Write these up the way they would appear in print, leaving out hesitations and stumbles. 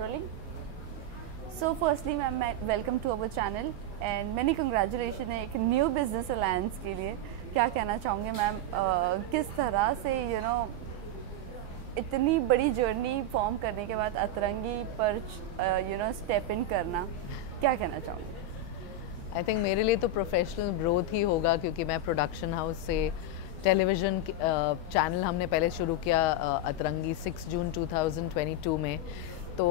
rolling. So firstly ma'am welcome to our channel and many congratulation है एक new business alliance के लिए. क्या कहना चाहूँगे मैम, किस तरह से इतनी बड़ी जर्नी फॉर्म करने के बाद अतरंगी पर स्टेप इन करना, क्या कहना चाहूँगे? आई थिंक मेरे लिए तो प्रोफेशनल ग्रोथ ही होगा, क्योंकि मैं प्रोडक्शन हाउस से टेलीविज़न चैनल हमने पहले शुरू किया अतरंगी 6 जून 2022 में. तो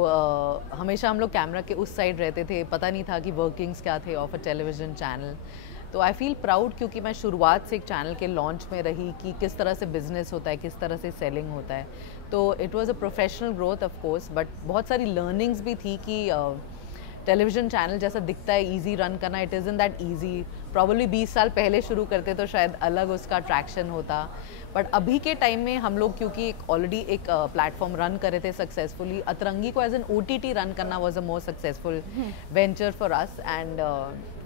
हमेशा हम लोग कैमरा के उस साइड रहते थे, पता नहीं था कि वर्किंग्स क्या थे ऑफ अ टेलीविज़न चैनल. तो आई फील प्राउड, क्योंकि मैं शुरुआत से एक चैनल के लॉन्च में रही कि किस तरह से बिज़नेस होता है, किस तरह से सेलिंग होता है. तो it was a professional growth of course, but बहुत सारी लर्निंग्स भी थी कि टेलीविज़न चैनल जैसा दिखता है ईजी रन करना, it isn't that easy. Probably 20 साल पहले शुरू करते तो शायद अलग उसका अट्रैक्शन होता, बट अभी के टाइम में हम लोग क्योंकि ऑलरेडी एक प्लेटफॉर्म रन कर रहे थे सक्सेसफुली, अतरंगी को एज एन OTT रन करना was a more successful venture for us. And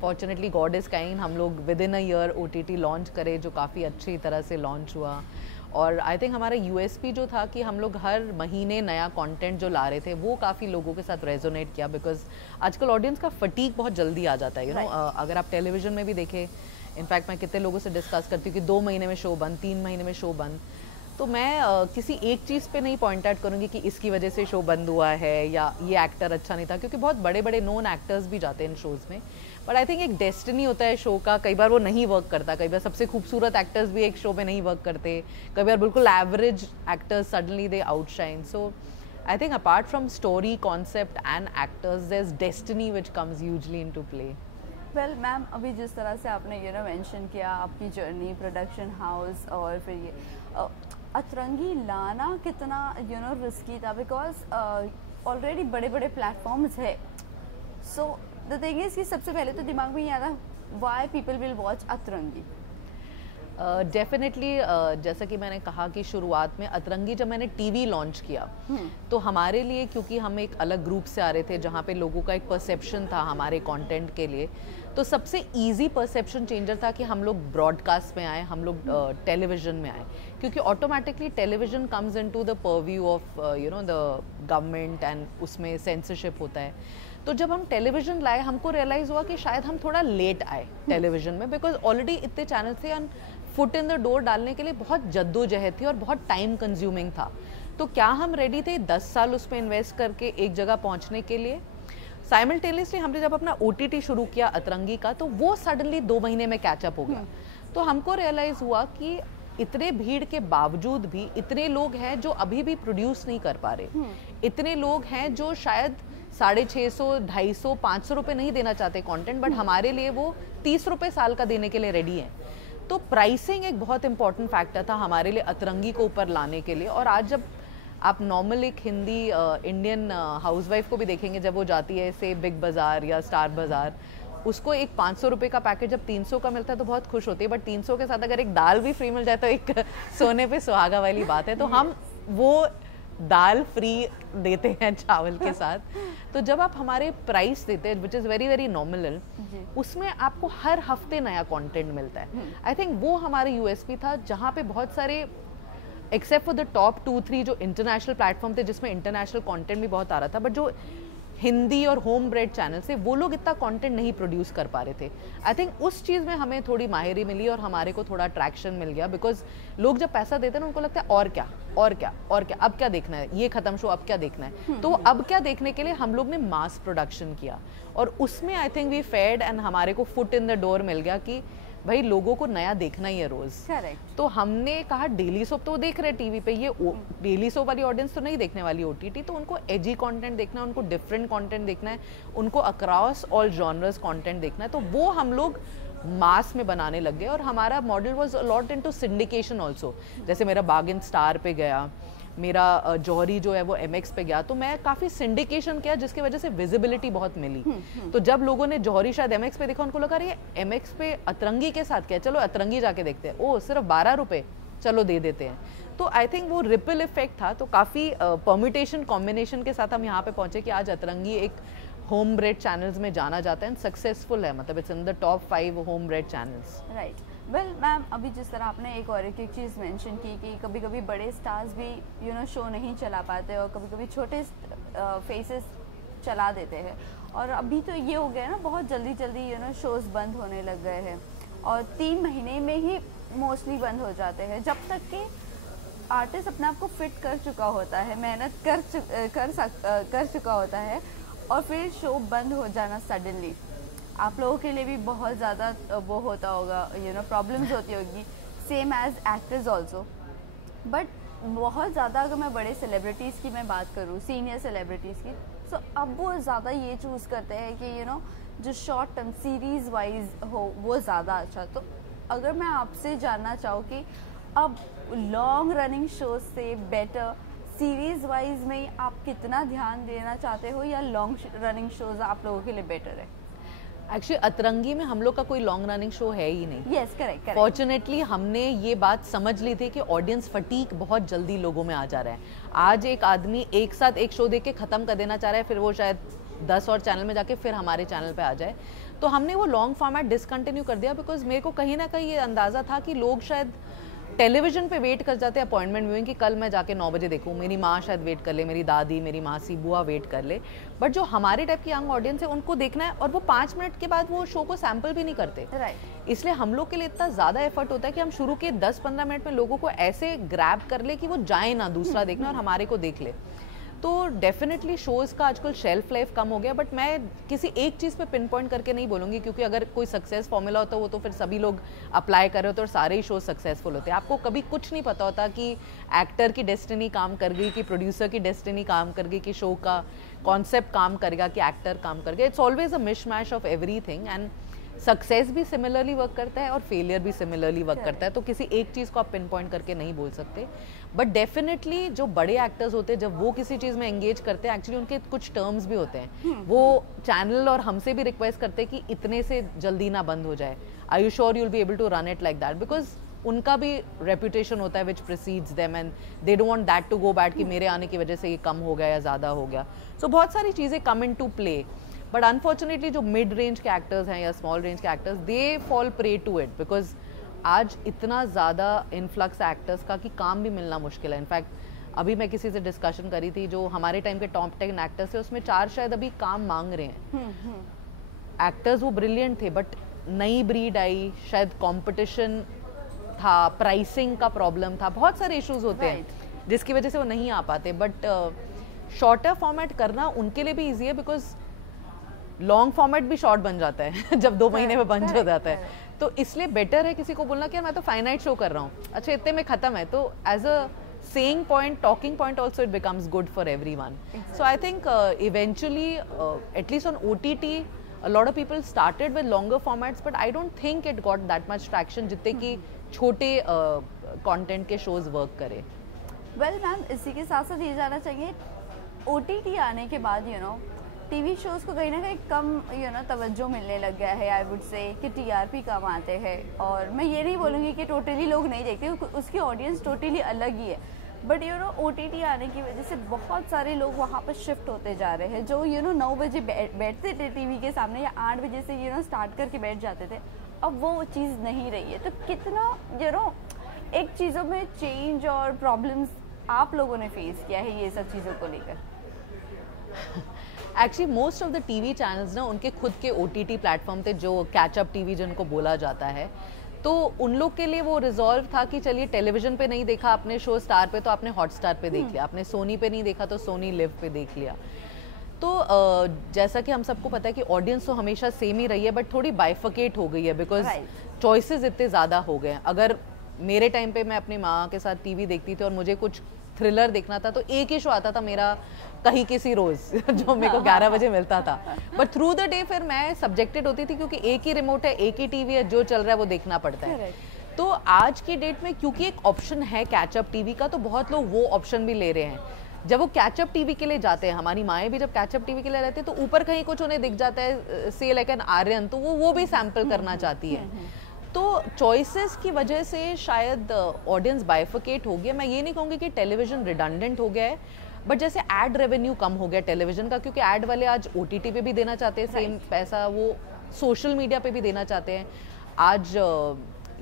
fortunately God is kind, हम लोग with in a year OTT launch करे, जो काफ़ी अच्छी तरह से लॉन्च हुआ. और आई थिंक हमारा USP जो था कि हम लोग हर महीने नया कंटेंट जो ला रहे थे वो काफ़ी लोगों के साथ रेजोनेट किया, बिकॉज आजकल ऑडियंस का फटीक बहुत जल्दी आ जाता है. यू नो, अगर आप टेलीविज़न में भी देखें, इनफैक्ट मैं कितने लोगों से डिस्कस करती हूँ कि 2 महीने में शो बंद, 3 महीने में शो बंद. तो मैं किसी एक चीज़ पे नहीं पॉइंट आउट करूँगी कि इसकी वजह से शो बंद हुआ है या ये एक्टर अच्छा नहीं था, क्योंकि बहुत बड़े बड़े नोन एक्टर्स भी जाते हैं इन शोज़ में. बट आई थिंक एक डेस्टिनी होता है शो का, कई बार वो नहीं वर्क करता, कई बार सबसे खूबसूरत एक्टर्स भी एक शो में नहीं वर्क करते, कई बार बिल्कुल average actors suddenly they outshine. So I think apart from story, concept and actors, there is destiny which comes hugely into play. Well ma'am, अभी जिस तरह से आपने मेंशन किया आपकी जर्नी, प्रोडक्शन हाउस और फिर ये अतरंगी लाना कितना रिस्की था, बिकॉज ऑलरेडी बड़े बड़े प्लेटफॉर्म्स है. सो द थिंग इज कि सबसे पहले तो दिमाग में ये आता व्हाई पीपल विल वॉच अतरंगी. डेफिनेटली जैसा कि मैंने कहा कि शुरुआत में अतरंगी जब मैंने टीवी लॉन्च किया तो हमारे लिए, क्योंकि हम एक अलग ग्रुप से आ रहे थे जहाँ पे लोगों का एक परसेप्शन था हमारे कंटेंट के लिए, तो सबसे इजी परसेप्शन चेंजर था कि हम लोग ब्रॉडकास्ट में आए, हम लोग टेलीविज़न में आए, क्योंकि automatically television comes into the purview of the government and उसमें सेंसरशिप होता है. तो जब हम टेलीविज़न लाए हमको रियलाइज़ हुआ कि शायद हम थोड़ा लेट आए टेलीविज़न में, बिकॉज ऑलरेडी इतने चैनल थे and foot in the door डालने के लिए बहुत जद्दोजहद थी और बहुत टाइम कंज्यूमिंग था. तो क्या हम रेडी थे 10 साल उस पर इन्वेस्ट करके एक जगह पहुंचने के लिए? साइमल्टेनियसली हमने जब अपना OTT शुरू किया अतरंगी का, तो वो सडनली 2 महीने में कैचअप हो गया. तो हमको रियलाइज़ हुआ कि इतने भीड़ के बावजूद भी इतने लोग हैं जो अभी भी प्रोड्यूस नहीं कर पा रहे. इतने लोग हैं जो शायद 650, 250, 500 रुपये नहीं देना चाहते कंटेंट, बट हमारे लिए वो 30 रुपये साल का देने के लिए रेडी हैं. तो प्राइसिंग एक बहुत इंपॉर्टेंट फैक्टर था हमारे लिए अतरंगी को ऊपर लाने के लिए. और आज जब आप नॉर्मल एक हिंदी इंडियन हाउसवाइफ को भी देखेंगे, जब वो जाती है से बिग बाज़ार या स्टार बाज़ार, उसको एक 500 रुपये का पैकेट जब 300 का मिलता है तो बहुत खुश होती है, बट 300 के साथ अगर एक दाल भी फ्री मिल जाए तो एक सोने पे सुहागा वाली बात है. तो हम वो दाल फ्री देते हैं चावल के साथ. तो जब आप हमारे प्राइस देते हैं which is very very nominal, उसमें आपको हर हफ्ते नया कंटेंट मिलता है. आई थिंक वो हमारे USP था, जहाँ पे बहुत सारे एक्सेप्ट फॉर द टॉप 2-3 जो इंटरनेशनल प्लेटफॉर्म थे जिसमें इंटरनेशनल कंटेंट भी बहुत आ रहा था, बट जो हिंदी और होम ब्रेड चैनल से वो लोग इतना कंटेंट नहीं प्रोड्यूस कर पा रहे थे. आई थिंक उस चीज़ में हमें थोड़ी माहिरी मिली और हमारे को थोड़ा अट्रैक्शन मिल गया, बिकॉज लोग जब पैसा देते हैं ना उनको लगता है और क्या और क्या और क्या, अब क्या देखना है, ये खत्म शो अब क्या देखना है. तो अब क्या देखने के लिए हम लोग ने मास प्रोडक्शन किया और उसमें आई थिंक वी फेयर्ड एंड हमारे को फुट इन द डोर मिल गया कि भाई लोगों को नया देखना ही है रोज. करेक्ट. तो हमने कहा डेली सोप तो देख रहे टीवी पे, ये डेली सोप वाली ऑडियंस तो नहीं देखने वाली OTT, तो उनको एजी कंटेंट देखना है, उनको डिफरेंट कंटेंट देखना है, उनको अक्रॉस ऑल जॉनर्स कंटेंट देखना है. तो वो हम लोग मास में बनाने लग गए और हमारा model was a lot into syndication also. जैसे मेरा बागिन स्टार पे गया, मेरा जौहरी जो है वो MX पे गया, तो मैं काफ़ी सिंडिकेशन किया जिसकी वजह से विजिबिलिटी बहुत मिली. तो जब लोगों ने जौहरी शायद MX पे देखा, उनको लगा अरे MX पे अतरंगी के साथ क्या, चलो अतरंगी जाके देखते हैं, ओ सिर्फ 12 रुपये, चलो दे देते हैं. तो आई थिंक वो रिपल इफेक्ट था. तो काफ़ी परम्यूटेशन कॉम्बिनेशन के साथ हम यहाँ पे पहुँचे कि आज अतरंगी एक होम ब्रेड चैनल्स में जाना जाता है, सक्सेसफुल है, मतलब it's in the top 5 home bread channels. Right. Well ma'am, अभी जिस तरह आपने एक और एक चीज़ मेंशन की कि कभी कभी बड़े स्टार्स भी शो नहीं चला पाते और कभी कभी छोटे फेसेस चला देते हैं, और अभी तो ये हो गया ना बहुत जल्दी जल्दी शोज़ बंद होने लग गए हैं और 3 महीने में ही मोस्टली बंद हो जाते हैं, जब तक कि आर्टिस्ट अपने आप को फिट कर चुका होता है, मेहनत कर चुका होता है, और फिर शो बंद हो जाना सडनली आप लोगों के लिए भी बहुत ज़्यादा वो होता होगा, प्रॉब्लम्स होती होगी, same as actors also. But बहुत ज़्यादा अगर मैं बड़े सेलिब्रिटीज़ की मैं बात करूँ, सीनियर सेलिब्रिटीज़ की, तो अब वो ज़्यादा ये चूज़ करते हैं कि जो शॉर्ट टर्म सीरीज़ वाइज हो वो ज़्यादा अच्छा। तो अगर मैं आपसे जानना चाहूँ कि अब लॉन्ग रनिंग शोज से बेटर सीरीज़ वाइज में आप कितना ध्यान देना चाहते हो, या लॉन्ग रनिंग शोज आप लोगों के लिए बेटर है? एक्चुअली अतरंगी में हम लोग का कोई लॉन्ग रनिंग शो है ही नहीं। Yes, correct. फॉर्चुनेटली हमने ये बात समझ ली थी कि ऑडियंस फटीक बहुत जल्दी लोगों में आ जा रहा है। आज एक आदमी एक साथ एक शो देख के ख़त्म कर देना चाह रहा है, फिर वो शायद 10 और चैनल में जाके फिर हमारे चैनल पे आ जाए। तो हमने वो लॉन्ग फॉर्मेट डिसकंटिन्यू कर दिया, बिकॉज मेरे को कहीं ना कहीं ये अंदाज़ा था कि लोग शायद टेलीविजन पे वेट कर जाते हैं अपॉइंटमेंट व्यूइंग कि कल मैं जाके 9 बजे देखूँ, मेरी माँ शायद वेट कर ले, मेरी दादी, मेरी मासी, बुआ वेट कर ले। बट जो हमारे टाइप की यंग ऑडियंस है उनको देखना है, और वो 5 मिनट के बाद वो शो को सैम्पल भी नहीं करते। इसलिए हम लोग के लिए इतना ज़्यादा एफर्ट होता है कि हम शुरू के 10-15 मिनट में लोगों को ऐसे ग्रैब कर ले कि वो जाए ना दूसरा देखना और हमारे को देख ले। तो डेफिनेटली शोज़ का आजकल शेल्फ लाइफ कम हो गया, बट मैं किसी एक चीज़ पे पिन पॉइंट करके नहीं बोलूँगी, क्योंकि अगर कोई सक्सेस फॉर्मूला होता वो तो फिर सभी लोग अप्लाई कर रहे होते और सारे ही शो सक्सेसफुल होते हैं। आपको कभी कुछ नहीं पता होता कि एक्टर की डेस्टिनी काम कर गई, कि प्रोड्यूसर की डेस्टिनी काम कर गई, कि शो का कॉन्सेप्ट काम करेगा, कि एक्टर काम कर गया। It's always a मिशमैश of everything, and success भी सिमिलरली वर्क करता है और फेलियर भी सिमिलरली वर्क करता है। तो किसी एक चीज़ को आप पिन पॉइंट करके नहीं बोल सकते। बट डेफिनेटली जो बड़े एक्टर्स होते हैं जब वो किसी चीज़ में एंगेज करते हैं, एक्चुअली उनके कुछ टर्म्स भी होते हैं। वो चैनल और हमसे भी रिक्वेस्ट करते हैं कि इतने से जल्दी ना बंद हो जाए, I you sure you will be able to run it like that, because उनका भी रेपुटेशन होता है which precedes them, and they don't want that to go bad कि मेरे आने की वजह से ये कम हो गया या ज़्यादा हो गया। सो बहुत सारी चीज़ें come into play. But unfortunately जो मिड रेंज के एक्टर्स हैं या स्मॉल रेंज के actors, they fall prey to it, because आज इतना ज़्यादा इन्फ्लक्स एक्टर्स का कि काम भी मिलना मुश्किल है। इनफैक्ट अभी मैं किसी से डिस्कशन करी थी, जो हमारे टाइम के टॉप 10 एक्टर्स थे उसमें 4 शायद अभी काम मांग रहे हैं। एक्टर्स वो ब्रिलियंट थे, बट नई ब्रीड आई, शायद कंपटीशन था, प्राइसिंग का प्रॉब्लम था, बहुत सारे इश्यूज होते हैं जिसकी वजह से वो नहीं आ पाते। बट शॉर्टर फॉर्मेट करना उनके लिए भी ईजी है, बिकॉज लॉन्ग फॉर्मेट भी शॉर्ट बन जाता है जब 2 महीने में बंद हो जाता है। तो इसलिए बेटर है किसी को बोलना कि मैं तो फाइनाइट शो कर रहा हूँ, अच्छा इतने में खत्म है। तो as a saying point, talking point also it becomes good for everyone. So I think eventually at least on OTT a lot of people started with longer formats, but I don't think it got that much traction जितने कि छोटे content के shows work करे। Well ma'am, इसी के साथ साथ ये जानना चाहिए, OTT आने के बाद टीवी शोज़ को कहीं ना कहीं कम तवज्जो मिलने लग गया है। आई वुड से कि TRP कम आते हैं, और मैं ये नहीं बोलूँगी कि टोटली लोग नहीं देखते, उसकी ऑडियंस टोटली अलग ही है। बट OTT आने की वजह से बहुत सारे लोग वहाँ पर शिफ्ट होते जा रहे हैं, जो 9 बजे बैठते थे टीवी के सामने, या 8 बजे से स्टार्ट करके बैठ जाते थे, अब वो चीज़ नहीं रही है। तो कितना एक चीज़ों में चेंज और प्रॉब्लम्स आप लोगों ने फेस किया है ये सब चीज़ों को लेकर? Actually most of the TV channels ना उनके खुद के OTT प्लेटफॉर्म थे, जो कैचअप टीवी जिनको बोला जाता है। तो उन लोग के लिए वो रिजॉल्व था कि चलिए टेलीविजन पे नहीं देखा आपने शो स्टार पे, तो आपने हॉटस्टार पे देख लिया, आपने सोनी पे नहीं देखा तो सोनी लिव पे देख लिया। तो जैसा कि हम सबको पता है कि ऑडियंस तो हमेशा सेम ही रही है, बट थोड़ी बाइफिकेट हो गई है, बिकॉज चॉइसेस इतने ज़्यादा हो गए हैं। अगर मेरे टाइम पे मैं अपनी माँ के साथ टीवी देखती थी और मुझे कुछ थ्रिलर देखना था, तो एक ही शो आता था मेरा, कहीं किसी रोज जो मेरे को 11 बजे मिलता था। बट थ्रू द डे फिर मैं सब्जेक्टेड होती थी, क्योंकि एक ही रिमोट है, एक ही टीवी है, जो चल रहा है वो देखना पड़ता है। तो आज की डेट में क्योंकि एक ऑप्शन है कैचअप टीवी का, तो बहुत लोग वो ऑप्शन भी ले रहे हैं। जब वो कैचअप टीवी के लिए जाते हैं, हमारी माएँ भी जब कैचअप टीवी के लिए रहते हैं, तो ऊपर कहीं कुछ उन्हें दिख जाता है, से लाइक एन आर्यन, तो वो भी सैम्पल करना चाहती है। तो चॉइसेस की वजह से शायद ऑडियंस बाइफिकेट हो गया। मैं ये नहीं कहूँगी कि टेलीविजन रिडंडेंट हो गया है, बट जैसे एड रेवेन्यू कम हो गया टेलीविजन का, क्योंकि एड वाले आज OTT पे भी देना चाहते हैं सेम पैसा, वो सोशल मीडिया पे भी देना चाहते हैं। आज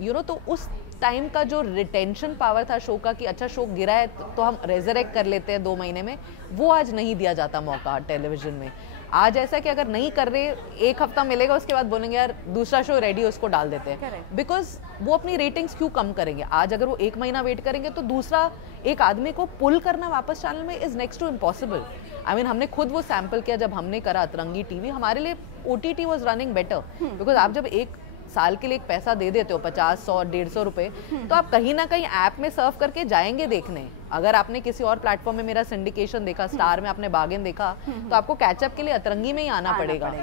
यू नो, तो उस टाइम का जो रिटेंशन पावर था शो का कि अच्छा शो गिरा है तो हम रेजरेक्ट कर लेते हैं 2 महीने में, वो आज नहीं दिया जाता मौका टेलीविजन में। आज ऐसा है कि अगर नहीं कर रहे, 1 हफ्ता मिलेगा, उसके बाद बोलेंगे यार दूसरा शो रेडी है, उसको डाल देते हैं, बिकॉज वो अपनी रेटिंग्स क्यों कम करेंगे। आज अगर वो 1 महीना वेट करेंगे तो दूसरा एक आदमी को पुल करना वापस चैनल में is next to impossible. I mean हमने खुद वो सैम्पल किया जब हमने करा अतरंगी टीवी, हमारे लिए OTT was running better, because आप जब एक साल के लिए एक पैसा दे देते हो 50, 100, 150 रुपए, तो आप कहीं ना कहीं ऐप में सर्व करके जाएंगे देखने। अगर आपने किसी और प्लेटफॉर्म में मेरा सिंडिकेशन देखा, स्टार में आपने बागेन देखा, तो आपको कैचअप के लिए अतरंगी में ही आना पड़ेगा।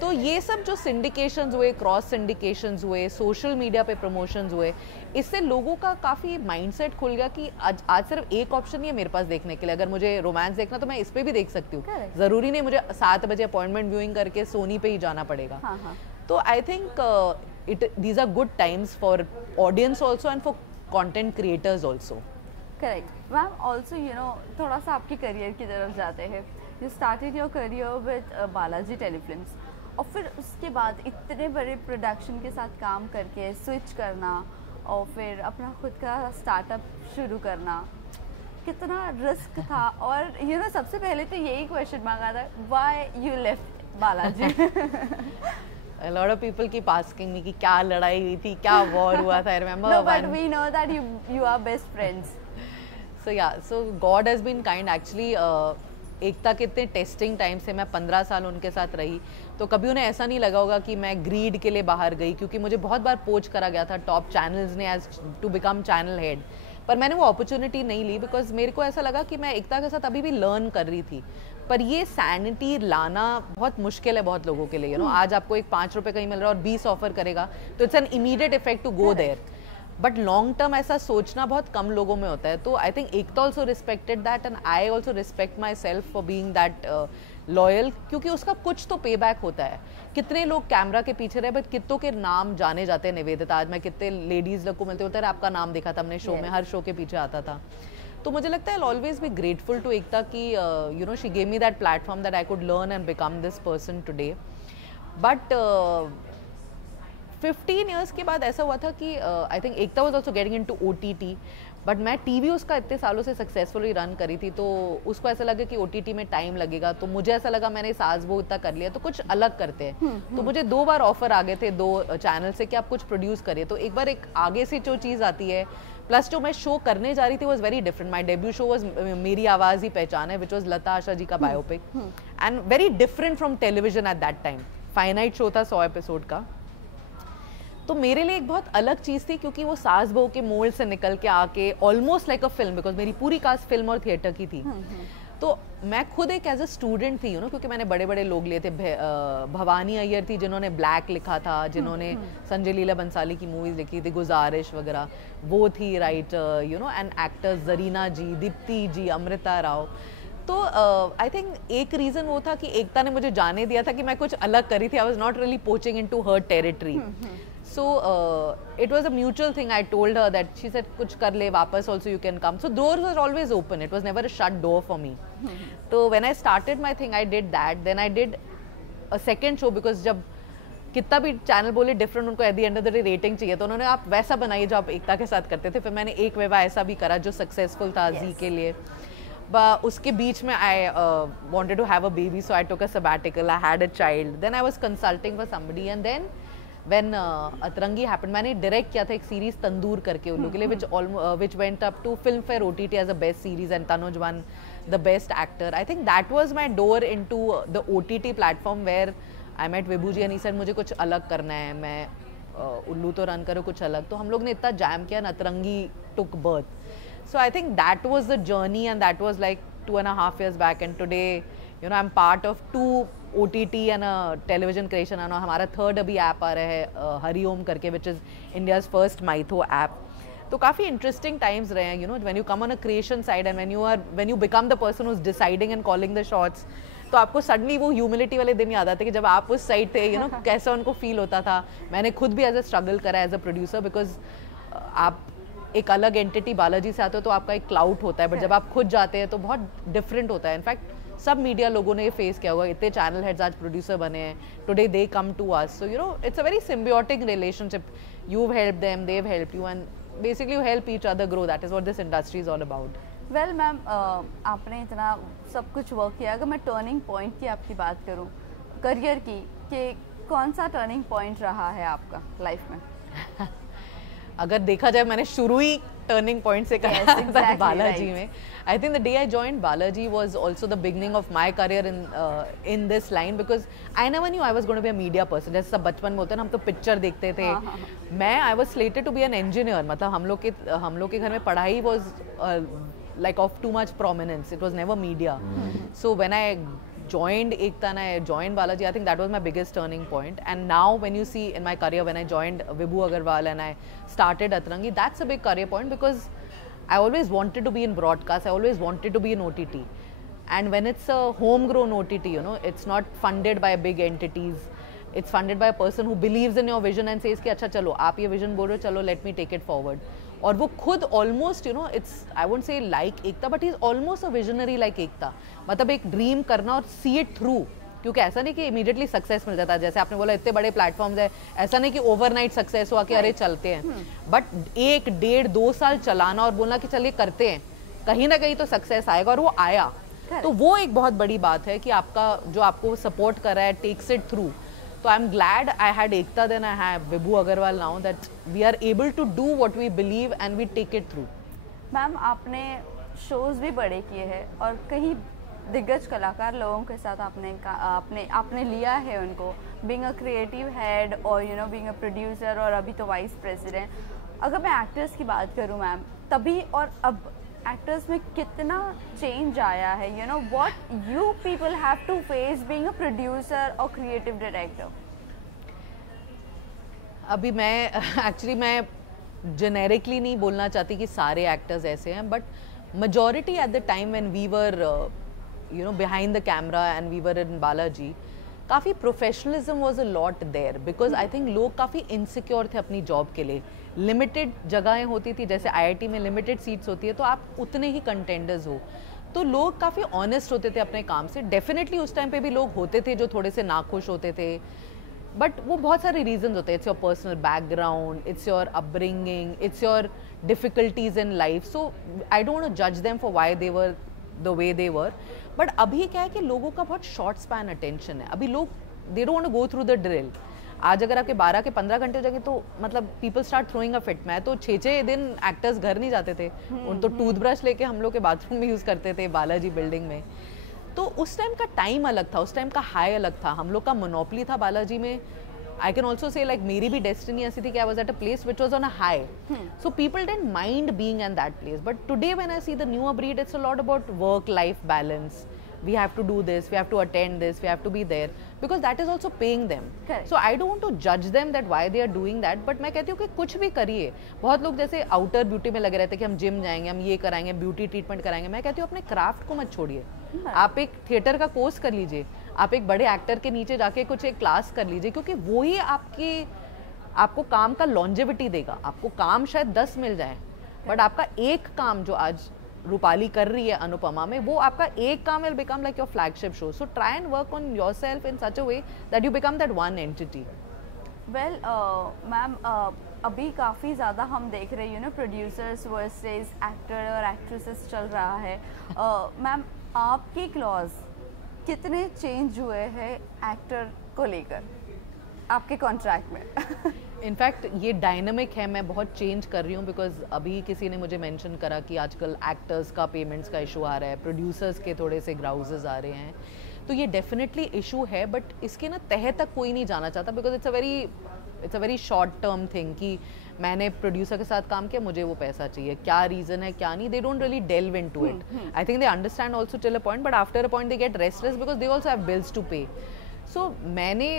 तो ये सब जो सिंडिकेशंस हुए, क्रॉस सिंडिकेशंस हुए, सोशल मीडिया पे प्रमोशंस हुए, इससे लोगों का काफ़ी माइंडसेट खुल गया कि आज सिर्फ एक ऑप्शन नहीं है मेरे पास देखने के लिए। अगर मुझे रोमांस देखना तो मैं इस पे भी देख सकती हूँ, ज़रूरी नहीं मुझे 7 बजे अपॉइंटमेंट व्यूइंग करके सोनी पे ही जाना पड़ेगा। तो I think these are good times for audience also and for content creators also. Correct. Ma'am, also थोड़ा सा आपके करियर की तरफ जाते हैं। You started your career with Balaji telefilms, और फिर उसके बाद इतने बड़े प्रोडक्शन के साथ काम करके स्विच करना और फिर अपना खुद का स्टार्टअप शुरू करना, कितना रिस्क था? और सबसे पहले तो यही क्वेश्चन मांगा था, why you left Balaji? A lot of people keep asking me कि क्या लड़ाई हुई थी, क्या वॉर हुआ था। I remember no, but we know that you are best friends. So yeah, so God has been kind actually. एकता के इतने टेस्टिंग टाइम से मैं 15 साल उनके साथ रही, तो कभी उन्हें ऐसा नहीं लगा होगा कि मैं ग्रीड के लिए बाहर गई, क्योंकि मुझे बहुत बार पोच करा गया था टॉप चैनल्स ने as to become channel head, पर मैंने वो अपॉर्चुनिटी नहीं ली, बिकॉज मेरे को ऐसा लगा कि मैं एकता के साथ अभी भी लर्न कर रही थी। पर ये सैनिटी लाना बहुत मुश्किल है बहुत लोगों के लिए। आज आपको एक 5 रुपये कहीं मिल रहा है और 20 ऑफर करेगा, तो it's an immediate effect to go there, but long term ऐसा सोचना बहुत कम लोगों में होता है। तो I think Ekta also respected that and I also respect myself for being that loyal, क्योंकि उसका कुछ तो पे बैक होता है। कितने लोग कैमरा के पीछे रहे, बट कितनों के नाम जाने जाते हैं। निवेदिता, आज मैं कितने लेडीज लोग को मिलते होते हैं, आपका नाम देखा था हमने शो में, हर शो के पीछे आता था। तो मुझे लगता है I always be grateful to Ekta कि she gave me that platform that I could learn and become this person today. But 15 years के बाद ऐसा हुआ था कि I think Ekta was also getting into OTT, but मैं टीवी उसका इतने सालों से सक्सेसफुली रन करी थी, तो उसको ऐसा लगा कि OTT में टाइम लगेगा, तो मुझे ऐसा लगा मैंने सास बहू इतना कर लिया तो कुछ अलग करते हैं। तो मुझे 2 बार ऑफर आ गए थे 2 चैनल से कि आप कुछ प्रोड्यूस करिए। तो एक बार एक आगे से जो चीज़ आती है, प्लस जो मैं शो करने जा रही थी was very different. My debut show was मेरी आवाज़ ही पहचान है, विच वॉज लता आशा जी का biopic, and very different from television at that time. Finite show था 100 एपिसोड का, तो मेरे लिए एक बहुत अलग चीज़ थी, क्योंकि वो सास बहू के मोल्ड से निकल के आके almost like a film, because मेरी पूरी कास्ट फिल्म और थिएटर की थी। तो मैं खुद एक एज अ स्टूडेंट थी क्योंकि मैंने बड़े बड़े लोग लिए थे। भवानी अय्यर थी जिन्होंने ब्लैक लिखा था, जिन्होंने संजय लीला बंसाली की मूवीज लिखी थी, गुजारिश वगैरह, वो थी राइटर एंड एक्टर्स जरीना जी, दीप्ति जी, अमृता राव। तो आई थिंक एक रीज़न वो था कि एकता ने मुझे जाने दिया था कि मैं कुछ अलग करी थी। I was not really poaching into her territory, so it was a mutual thing. I told her that, she said कुछ कर ले वापस, also you can come. So doors were always open, it was never a shut door for me. So when I started my thing, I did that. Then I did a second show, because जब कितना भी channel बोले different, उनको eight the end of the day rating चाहिए, तो उन्होंने आप वैसा बनाइए जो आप एकता के साथ करते थे। फिर मैंने एक विवाह ऐसा भी करा जो सक्सेसफुल था जी के लिए। उसके बीच में आई wanted to have a baby, so I took a sabbatical, I had a child, then I was consulting for somebody, and then when अतरंगी happened, मैंने डायरेक्ट किया था एक सीरीज तंदूर करके उन लोगों के लिए, which went up to film fair OTT as a best series, and Tanuj won the best actor. I think that was my door into the OTT platform where I met Vibhu ji and he said मुझे कुछ अलग करना है, मैं उल्लू तो run करो कुछ अलग। तो हम लोग ने इतना जैम किया, अतरंगी took birth. So I think that was the journey, and that was like 2.5 years back, and today I'm part of 2 OTT and a television creation, and हमारा 3rd अभी ऐप आ रहा है हरिओम करके, which is India's first mytho app. तो काफ़ी interesting times रहे हैं when you come on a creation side and when you become the person who's deciding and calling the shots, तो आपको सडनली वो ह्यूमिलिटी वाले दिन याद आते कि जब आप उस साइड थे कैसा उनको फील होता था। मैंने खुद भी एज अ स्ट्रगल करा एज अ प्रोड्यूसर, बिकॉज आप एक अलग एंटिटी बालाजी से आते हो तो आपका एक क्लाउड होता है, बट जब आप खुद जाते हैं तो बहुत डिफरेंट होता है। इनफैक्ट सब मीडिया लोगों ने ये फेस किया होगा, इतने चैनल हेड्स आज प्रोड्यूसर बने हैं, today they come to us, so you know it's a very symbiotic relationship, you've helped them, they've helped you, and basically you help each other grow. That is what this industry is all about. Well ma'am, आपने इतना सब कुछ work किया, अगर मैं turning point की आपकी बात करूं करियर की, कि कौन सा टर्निंग पॉइंट रहा है आपका लाइफ में? अगर देखा जाए, मैंने शुरू ही टर्निंग पॉइंट से कहा Yes, exactly, बालाजी right. में. I think the day I joined Balaji was also the beginning of my career in this line, because I never knew I was going to be a media person. जैसे सब बचपन में होते हैं ना, हम तो पिक्चर देखते थे. मैं I was slated to be an engineer. मतलब हम लोग के घर में पढ़ाई was like of too much prominence. It was never media. So when I joined Ekta and I joined Balaji, I think that was my biggest turning point. And now when you see in my career, when I joined Vibhu Agarwal and I started Atrangi, that's a big career point, because I always wanted to be in broadcast, I always wanted to be in OTT. And when it's a homegrown OTT, you know, it's not funded by big entities, it's funded by a person who believes in your vision and says कि अच्छा चलो आप ये vision बोल रहे हो, चलो let me take it forward. और वो खुद almost, you know, it's, I won't say like Ekta, but he's almost a visionary like Ekta. मतलब एक ड्रीम करना और see it through, क्योंकि ऐसा नहीं कि इमीडिएटली सक्सेस मिल जाता है. जैसे आपने बोला इतने बड़े प्लेटफॉर्म्स है, ऐसा नहीं कि ओवरनाइट सक्सेस हुआ कि अरे चलते हैं, बट 1, 1.5, 2 साल चलाना और बोलना कि चलिए करते हैं, कहीं ना कहीं तो सक्सेस आएगा, और वो आया. तो वो एक बहुत बड़ी बात है कि आपका जो आपको सपोर्ट कर रहा है takes it through. So I'm glad I had Ekta, then I have Vibhu Agarwal now, that we are able to do what we believe and we take it through. Ma'am, आपने shows भी बड़े किए हैं और कई दिग्गज कलाकार लोगों के साथ आपने लिया है उनको, बीइंग अ क्रिएटिव हेड और you know being a producer, और अभी तो वाइस प्रेसिडेंट. अगर मैं एक्टर्स की बात करूं मैम, तभी और अब एक्टर्स में कितना चेंज आया है, you know what you people have to face being a producer और क्रिएटिव डायरेक्टर. अभी मैं जेनेरिकली नहीं बोलना चाहती कि सारे एक्टर्स ऐसे हैं, but majority at the time when we were you know behind the camera and we were in Balaji, काफ़ी professionalism was a lot there, because I think लोग काफ़ी इनसिक्योर थे अपनी जॉब के लिए. लिमिटेड जगहें होती थी, जैसे IIT में लिमिटेड सीट्स होती है, तो आप उतने ही कंटेंडर्स हो, तो लोग काफ़ी ऑनेस्ट होते थे अपने काम से. डेफिनेटली उस टाइम पे भी लोग होते थे जो थोड़े से नाखुश होते थे, बट वो बहुत सारे रीजंस होते हैं. It's your personal background, it's your upbringing, it's your difficulties in life. So I don't want to जज them for why they were the way they were. But अभी क्या है कि लोगों का बहुत शॉर्ट स्पैन अटेंशन है. अभी लोग they don't want to go through the drill. आज अगर आपके 12 के 15 घंटे हो जाएंगे तो मतलब पीपल स्टार्ट थ्रोइंग अ फिट. मैं तो 6 दिन एक्टर्स घर नहीं जाते थे, उन तो टूथब्रश लेके हम लोग के बाथरूम में यूज़ करते थे बालाजी बिल्डिंग में. तो उस टाइम का टाइम अलग था, उस टाइम का हाई अलग था, हम लोग का मोनोपली था बालाजी में. I can also say like मेरी भी डेस्टिनी ऐसी थी कि I was at a place which was on a high. So people didn't mind being in that place. But today when I see the newer breed, it's a lot about work-life balance. We have to do this, we have to attend this, we have to be there, because that is also paying them. Correct. So I don't want to judge them that why they are doing that, but मैं कहती हूँ कि कुछ भी करिए. बहुत लोग जैसे आउटर ब्यूटी में लगे रहते हैं कि हम जिम जाएंगे, हम ये कराएंगे, ब्यूटी ट्रीटमेंट कराएंगे. मैं कहती हूँ अपने क्राफ्ट को मत छोड़िए. आप एक थिएटर का कोर्स कर लीजिए, आप एक बड़े एक्टर के नीचे जाके कुछ एक क्लास कर लीजिए, क्योंकि वो ही आपको काम का लॉन्जेविटी देगा. आपको काम शायद 10 मिल जाए, बट आपका एक काम जो आज रूपाली कर रही है अनुपमा में, वो आपका एक काम will become like your flagship show. So try and work on yourself in such a way that you become that one entity. Well ma'am, अभी काफ़ी ज़्यादा हम देख रहे हैं, you know producers versus actor और एक्ट्रेसेस चल रहा है. मैम, आपके क्लॉज कितने चेंज हुए हैं एक्टर को लेकर आपके कॉन्ट्रैक्ट में? इनफैक्ट ये डायनामिक है, मैं बहुत चेंज कर रही हूँ, बिकॉज अभी किसी ने मुझे मेंशन करा कि आजकल एक्टर्स का पेमेंट्स का इशू आ रहा है, प्रोड्यूसर्स के थोड़े से ग्राउजेस आ रहे हैं. तो ये डेफिनेटली इशू है, बट इसके ना तह तक कोई नहीं जाना चाहता, because it's a very short term thing कि मैंने प्रोड्यूसर के साथ काम किया, मुझे वो पैसा चाहिए, क्या रीज़न है क्या नहीं. They don't really delve into it. I think they understand also till a point, but after a point they get restless because they also have bills to pay. So मैंने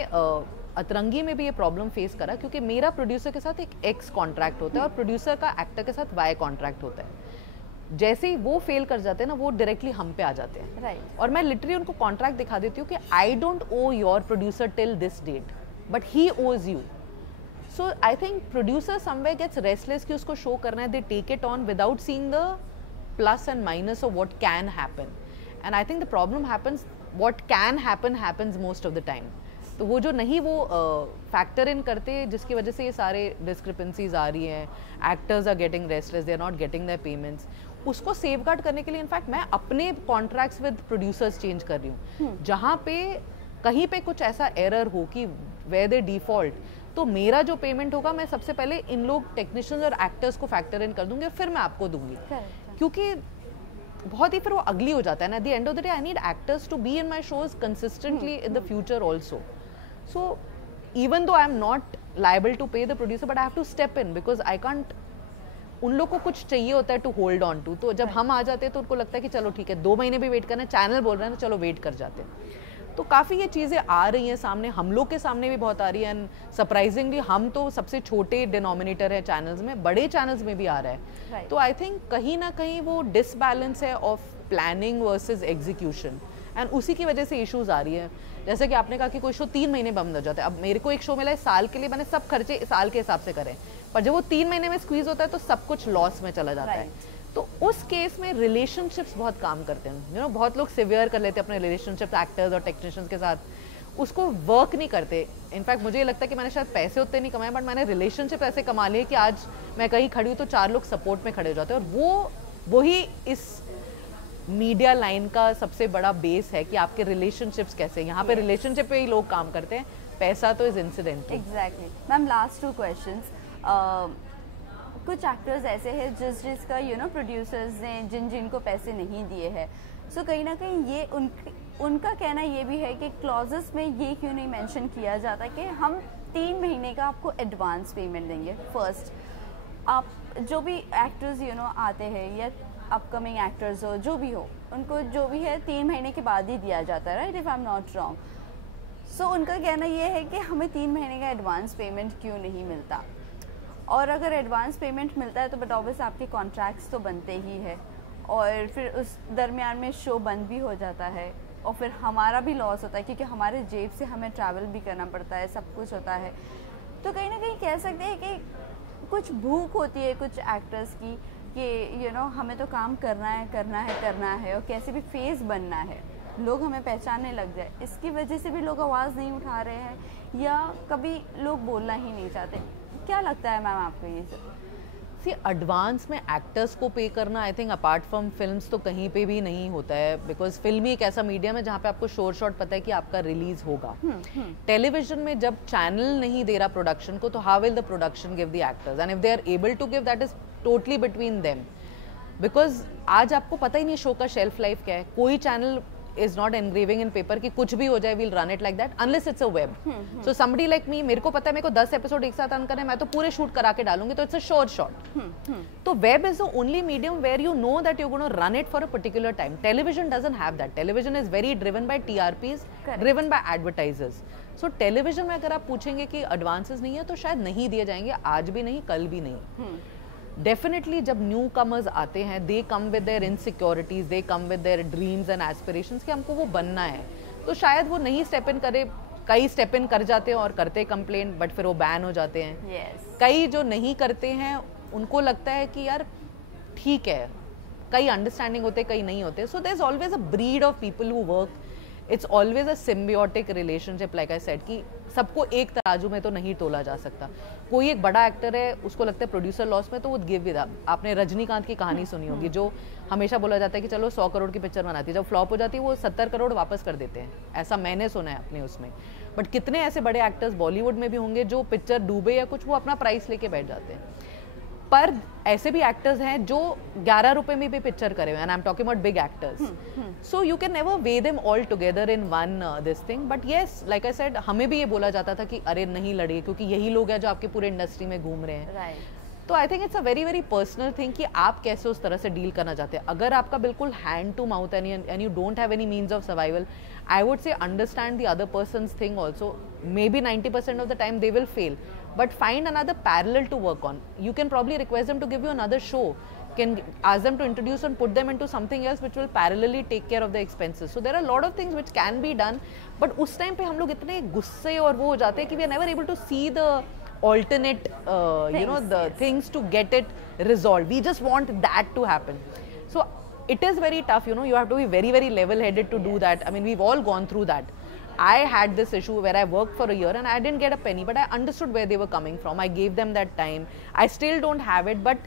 अतरंगी में भी ये प्रॉब्लम फेस करा, क्योंकि मेरा producer के साथ एक एक्स कॉन्ट्रैक्ट होता है और प्रोड्यूसर का एक्टर के साथ वाई कॉन्ट्रैक्ट होता है. जैसे ही वो फेल कर जाते हैं ना, वो डायरेक्टली हम पे आ जाते हैं. राइट. और मैं लिटरली उनको कॉन्ट्रैक्ट दिखा देती हूँ कि I don't owe your producer till this date, but he owes you. So I think producer somewhere gets restless कि उसको शो करना है, they take it on without seeing the plus and minus of what can happen. And I think the problem happens, what can happen happens most of the time. तो वो जो नहीं वो factor in करते, जिसकी वजह से ये सारे डिस्क्रिपेंसीज आ रही हैं, actors are getting restless, they are not getting their payments, उसको सेफगार्ड करने के लिए इनफैक्ट मैं अपने कॉन्ट्रैक्ट्स विद प्रोड्यूसर्स चेंज कर रही हूँ। जहाँ पे कहीं पे कुछ ऐसा एरर हो कि वेयर दे डिफॉल्ट, तो मेरा जो पेमेंट होगा मैं सबसे पहले इन लोग टेक्नीशियंस और एक्टर्स को फैक्टर इन कर दूंगी और फिर मैं आपको दूंगी। क्योंकि बहुत ही फिर वो अगली हो जाता है ना, at the end of the day I need actors to be in my shows consistently in the future also. So even though I am not liable to pay the producer, but I have to step in because I can't, उन लोग को कुछ चाहिए होता है to hold on to, तो जब हम आ जाते हैं तो उनको लगता है कि चलो ठीक है 2 महीने भी वेट करना है, चैनल बोल रहे हैं तो चलो वेट कर जाते हैं। तो काफ़ी ये चीज़ें आ रही हैं सामने, हम लोग के सामने भी बहुत आ रही है, एंड सरप्राइजिंगली हम तो सबसे छोटे डिनोमिनेटर है चैनल्स में, बड़े चैनल्स में भी आ रहा है। तो आई थिंक कहीं ना कहीं वो डिसबैलेंस है of planning versus execution, and उसी की वजह से इश्यूज आ रही है। जैसे कि आपने कहा कि कोई शो 3 महीने बंद हो जाता है, अब मेरे को एक शो मिला है साल के लिए, मैंने सब खर्चे साल के हिसाब से करें, पर जब वो 3 महीने में स्क्वीज होता है तो सब कुछ लॉस में चला जाता है। तो उस केस में रिलेशनशिप्स बहुत काम करते हैं, यू नो, बहुत लोग सिवियर कर लेते हैं अपने रिलेशनशिप एक्टर्स और टेक्नीशियंस के साथ, उसको वर्क नहीं करते। इनफैक्ट मुझे ये लगता है कि मैंने शायद पैसे उतने नहीं कमाए, बट मैंने रिलेशनशिप ऐसे कमा लिए कि आज मैं कहीं खड़ी हूँ तो 4 लोग सपोर्ट में खड़े हो जाते हैं, और वो ही इस मीडिया लाइन का सबसे बड़ा बेस है कि आपके रिलेशनशिप्स कैसे, यहाँ पे रिलेशनशिप पे ही लोग काम करते हैं, पैसा तो is incident. Exactly ma'am, last 2 questions. कुछ एक्टर्स ऐसे हैं जिसका प्रोड्यूसर्स ने जिनको पैसे नहीं दिए हैं, सो कहीं ना कहीं ये उनका कहना ये भी है कि क्लॉजेस में ये क्यों नहीं मेंशन किया जाता कि हम 3 महीने का आपको एडवांस पेमेंट देंगे। फर्स्ट, आप जो भी एक्टर्स आते हैं या अपकमिंग एक्टर्स हो, जो भी हो, उनको जो भी है 3 महीने के बाद ही दिया जाता है, right, if I am not wrong. So उनका कहना ये है कि हमें 3 महीने का एडवांस पेमेंट क्यों नहीं मिलता, और अगर एडवांस पेमेंट मिलता है तो बट ऑब्वियस आपके कॉन्ट्रैक्ट्स तो बनते ही है, और फिर उस दरमियान में शो बंद भी हो जाता है, और फिर हमारा भी लॉस होता है क्योंकि हमारे जेब से हमें ट्रैवल भी करना पड़ता है, सब कुछ होता है। तो कहीं ना कहीं कह सकते हैं कि कुछ भूख होती है कुछ एक्टर्स की कि हमें तो काम करना है और कैसे भी फेस बनना है, लोग हमें पहचानने लग जाए, इसकी वजह से भी लोग आवाज़ नहीं उठा रहे हैं या कभी लोग बोलना ही नहीं चाहते। क्या लगता है मैम आपको ये सब? सी, एडवांस में एक्टर्स को पे करना आई थिंक अपार्ट फ्रॉम फिल्म्स तो कहीं पे भी नहीं होता है, बिकॉज फिल्म ही एक ऐसा मीडियम है जहाँ पे आपको शोर शॉट पता है कि आपका रिलीज होगा। टेलीविजन में जब चैनल नहीं दे रहा प्रोडक्शन को, तो how will the production give the actors, and if they are able to give, that is totally between them, because आज आपको पता ही नहीं शो का शेल्फ लाइफ क्या है। कोई channel is not engraving in paper कि कुछ भी हो जाए we'll run it like that unless it's a web. So somebody like me, मेरे को पता है मेरे को 10 एपिसोड एक साथ रन करने, मैं तो पूरे शूट करा के डालूंगी, तो it's a short shot. तो web is the only medium where you know that you're going to run it for a particular time. Television doesn't have that. Television is very driven by TRPs, driven by advertisers. So television में अगर आप पूछेंगे कि advances नहीं है तो शायद नहीं दिए जाएंगे, आज भी नहीं, कल भी नहीं। डेफिनेटली जब न्यू कमर्स आते हैं, they come with their insecurities, they come with their dreams and aspirations कि हमको वो बनना है, तो शायद वो नहीं स्टेप इन करे, कई स्टेप इन कर जाते हैं और करते कंप्लेन, बट फिर वो बैन हो जाते हैं। कई जो नहीं करते हैं उनको लगता है कि यार ठीक है, कई अंडरस्टैंडिंग होते, कई नहीं होते। So there is always a breed of people who work, it's always a symbiotic relationship, like I said कि सबको एक तराजू में तो नहीं तोला जा सकता। कोई एक बड़ा एक्टर है, उसको लगता है प्रोड्यूसर लॉस में, तो वो गिव विद अप। आपने रजनीकांत की कहानी सुनी होगी, जो हमेशा बोला जाता है कि चलो 100 करोड़ की पिक्चर बनाती है, जब फ्लॉप हो जाती है वो 70 करोड़ वापस कर देते हैं, ऐसा मैंने सुना है अपने उसमें। बट कितने ऐसे बड़े एक्टर्स बॉलीवुड में भी होंगे जो पिक्चर डूबे या कुछ, वो अपना प्राइस लेके बैठ जाते हैं। पर ऐसे भी एक्टर्स हैं जो 11 रुपए में भी पिक्चर करे हुए, and I am talking about big actors. So you can never way them all together in one this thing, but yes, like I said, हमें भी ये बोला जाता था कि अरे नहीं लड़िए क्योंकि यही लोग हैं जो आपके पूरे इंडस्ट्री में घूम रहे हैं। तो I think it's a very very personal thing कि आप कैसे उस तरह से डील करना चाहते हैं। अगर आपका बिल्कुल hand to mouth and you don't have any means of survival, I would say understand the other person's thing also. Maybe 90% of the time they will fail, but find another parallel to work on. You can probably request them to give you another show, can ask them to introduce and put them into something else which will parallelly take care of the expenses. So there are a lot of things which can be done, but उस time पे हम लोग इतने गुस्से और वो हो जाते हैं कि we are never able to see the alternate things, the things to get it resolved. We just want that to happen. So it is very tough, you know, you have to be very, very level-headed to do that. I mean, we've all gone through that. I had this issue where I worked for a year and I didn't get a penny, but I understood where they were coming from. I gave them that time. I still don't have it, but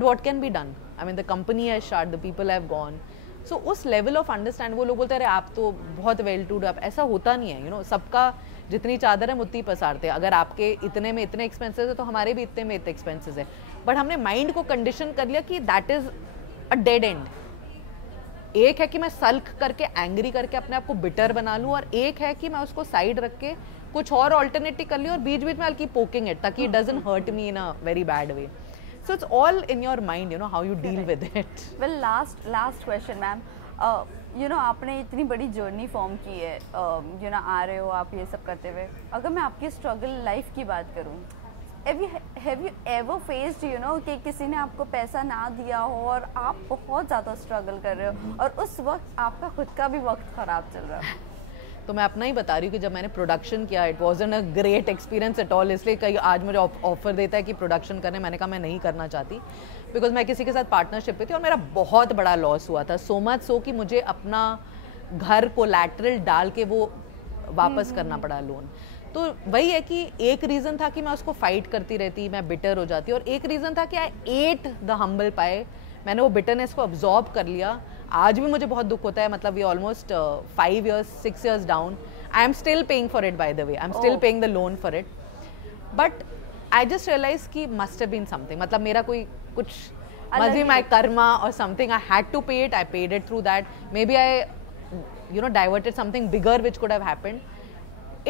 what can be done? I mean, the company has shut, the people have gone. So उस level of understand, वो लोग बोलते हैं आप तो बहुत well to do, आप ऐसा होता नहीं है, you know, सबका जितनी चादर है उतनी पसारते हैं. अगर आपके इतने में इतने expenses है तो हमारे भी इतने में इतने expenses है. But हमने mind को condition कर लिया कि that is a dead end. एक है कि मैं सल्क करके एंग्री करके अपने आप को बिटर बना लूँ, और एक है कि मैं उसको साइड रख के कुछ और ऑल्टरनेटिव कर लूँ और बीच बीच में I'll keep poking it ताकि it doesn't hurt me in a very bad way. So it's all in your mind, you know, how you deal with it. Well, last question, ma'am. You know, आपने इतनी बड़ी journey form की है, you know, आ रहे हो आप ये सब करते हुए. अगर मैं आपकी स्ट्रगल लाइफ की बात करूँ, have you ever faced, you know, कि किसी ने आपको पैसा ना दिया हो और आप बहुत ज़्यादा स्ट्रगल कर रहे हो और उस वक्त आपका खुद का भी वक्त ख़राब चल रहा है? तो मैं अपना ही बता रही हूँ कि जब मैंने प्रोडक्शन किया, it wasn't a great experience at all. इसलिए कहीं आज मुझे ऑफर देता है कि प्रोडक्शन करने, मैंने कहा मैं नहीं करना चाहती, बिकॉज मैं किसी के साथ पार्टनरशिप पे थी और मेरा बहुत बड़ा लॉस हुआ था. सो मच सो कि मुझे अपना घर कोलैटरल डाल के वो वापस करना पड़ा लोन. तो वही है कि एक रीज़न था कि मैं उसको फाइट करती रहती, मैं बिटर हो जाती, और एक रीज़न था कि आई एट द हम्बल पाए. मैंने वो बिटरनेस को अब्जॉर्ब कर लिया. आज भी मुझे बहुत दुख होता है, मतलब ये almost 5 years 6 years down, I am still paying for it, by the way I am still paying the loan for it. But I just realise कि मस्ट हैव बीन समथिंग, मतलब मेरा कोई कुछ मस्ट बी माई कर्मा और something. I had to pay it, I paid it through that. Maybe I, you know, diverted something bigger which could have happened.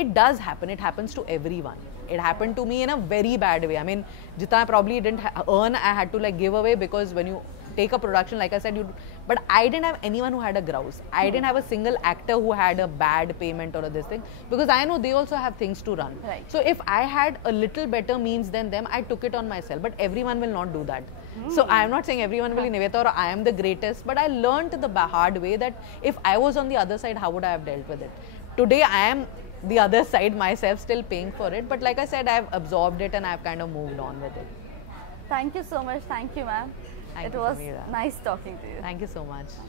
It does happen. It happens to everyone. It happened to me in a very bad way. I mean, jitna I probably didn't earn, I had to like give away, because when you take a production, like I said, but I didn't have anyone who had a grouse. I didn't have a single actor who had a bad payment or this thing, because I know they also have things to run. Right. So if I had a little better means than them, I took it on myself. But everyone will not do that. So I am not saying everyone will innovate or I am the greatest, but I learned the hard way that if I was on the other side, how would I have dealt with it? Today I am the other side myself, still paying for it, but like I said, I have absorbed it and I have kind of moved on with it. Thank you so much. Thank you, ma'am. It was nice talking to you. Thank you so much.